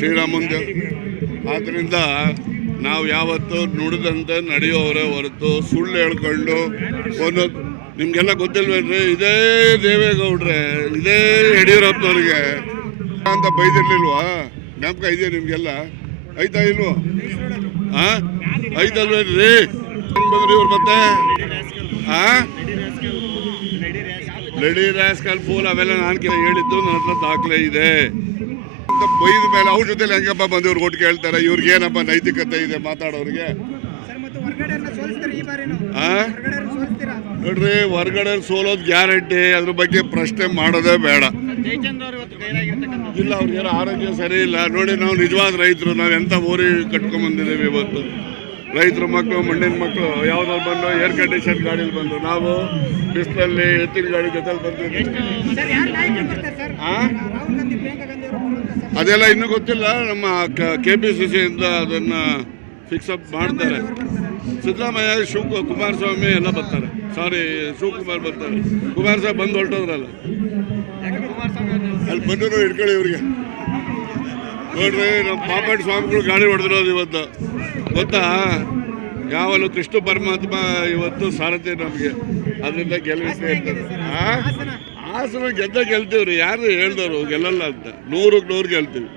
ಶ್ರೀರಾಮಂದ. ಆದ್ದರಿಂದ ನಾವು ಯಾವತ್ತೂ ನುಡಿದಂತೆ ನಡೆಯೋವರೇ ಹೊರತು ಸುಳ್ಳು ಹೇಳ್ಕೊಂಡು ಒಂದೊಂದು ನಿಮಗೆಲ್ಲ ಗೊತ್ತಿಲ್ವೇನ್ರಿ, ಇದೇ ದೇವೇಗೌಡ್ರೆ, ಇದೇ ಯಡಿಯೂರಪ್ಪನವ್ರಿಗೆ ಅಂತ ಬೈದಿರ್ಲಿಲ್ವಾ? ಜ್ಞಾಪಕ ಇದೆಯಾ ನಿಮಗೆಲ್ಲ? ಐತಾ ಇಲ್ವೋ? ಹಾಂ ಐತಲ್ವೇನ್ರಿ? ಬಂದ್ರಿ ಇವ್ರು ಮತ್ತೆ ರೆಡಿ ರ್ಯಾಸ್ಕಲ್ ಫೂಲ್ ಅವೆಲ್ಲ ನಾನು ಹೇಳಿದ್ದು, ನನ್ನ ಹತ್ರ ದಾಖಲೆ ಇದೆ ಅಂತ ಬೈದ ಮೇಲೆ ಅವ್ರ ಜೊತೆಲಿ ಹೆಂಗಪ್ಪ ಬಂದು ಇವ್ರಿಗೆ ಒಟ್ಟಿಗೆ ಹೇಳ್ತಾರೆ? ಇವ್ರಿಗೆ ಏನಪ್ಪ ನೈತಿಕತೆ ಇದೆ ಮಾತಾಡೋರಿಗೆ? ನೋಡ್ರಿ, ಹೊರಗಡೆ ಸೋಲೋದು ಗ್ಯಾರಂಟಿ, ಅದ್ರ ಬಗ್ಗೆ ಪ್ರಶ್ನೆ ಮಾಡೋದೇ ಬೇಡ. ಇಲ್ಲ, ಅವ್ರಿಗೇನೋ ಆರೋಗ್ಯ ಸರಿ ಇಲ್ಲ. ನೋಡಿ, ನಾವು ನಿಜವಾದ ರೈತರು, ನಾವು ಎಂಥ ಊರಿ ಕಟ್ಕೊಂಡ್ಬಂದಿದ್ದೀವಿ ಇವತ್ತು. ರೈತರ ಮಕ್ಕಳು, ಮಣ್ಣಿನ ಮಕ್ಕಳು ಯಾವ್ದಾದ್ರು ಬಂದು ಏರ್ ಕಂಡೀಷನ್ ಗಾಡೀಲಿ ಬಂದು, ನಾವು ಬಿಸಿಲಲ್ಲಿ ಎತ್ತಿನ ಗಾಡಿ ಜೊತೆಲಿ ಬಂದಿದ್ದೀವಿ. ಅದೆಲ್ಲ ಇನ್ನೂ ಗೊತ್ತಿಲ್ಲ. ನಮ್ಮ KPCCಯಿಂದ ಅದನ್ನು ಫಿಕ್ಸಪ್ ಮಾಡ್ತಾರೆ. ಸಿದ್ದರಾಮಯ್ಯ, ಕುಮಾರಸ್ವಾಮಿ ಎಲ್ಲ ಬರ್ತಾರೆ. ಸಾರಿ, ಶಿವಕುಮಾರ್ ಬರ್ತಾರೆ. ಕುಮಾರಸ್ವಾಮಿ ಬಂದು ಹೊರಟೋದ್ರಲ್ಲ, ಅಲ್ಲಿ ಬಂದರು ಇಟ್ಕೊಳ್ಳಿ ಇವ್ರಿಗೆ. ನೋಡ್ರಿ, ನಮ್ಮ ಪಾಪಟ್ ಸ್ವಾಮಿಗಳು ಗಾಡಿ ಹೊಡೆದಿರೋದು ಇವತ್ತು, ಗೊತ್ತಾ? ಯಾವಲ್ಲೂ ಕೃಷ್ಣ ಪರಮಾತ್ಮ ಇವತ್ತು ಸಾರಥಿ ನಮಗೆ. ಅದರಿಂದ ಗೆಲ್ಲಿಸ್ತಾ ಇರ್ತಾರೆ. ಹಾಸನ ಗೆದ್ದ ಗೆಲ್ತೀವ್ರಿ. ಯಾರು ಹೇಳ್ದವರು ಗೆಲ್ಲಲ್ಲ ಅಂತ? 100ಕ್ಕೆ 100 ಗೆಲ್ತೀವಿ.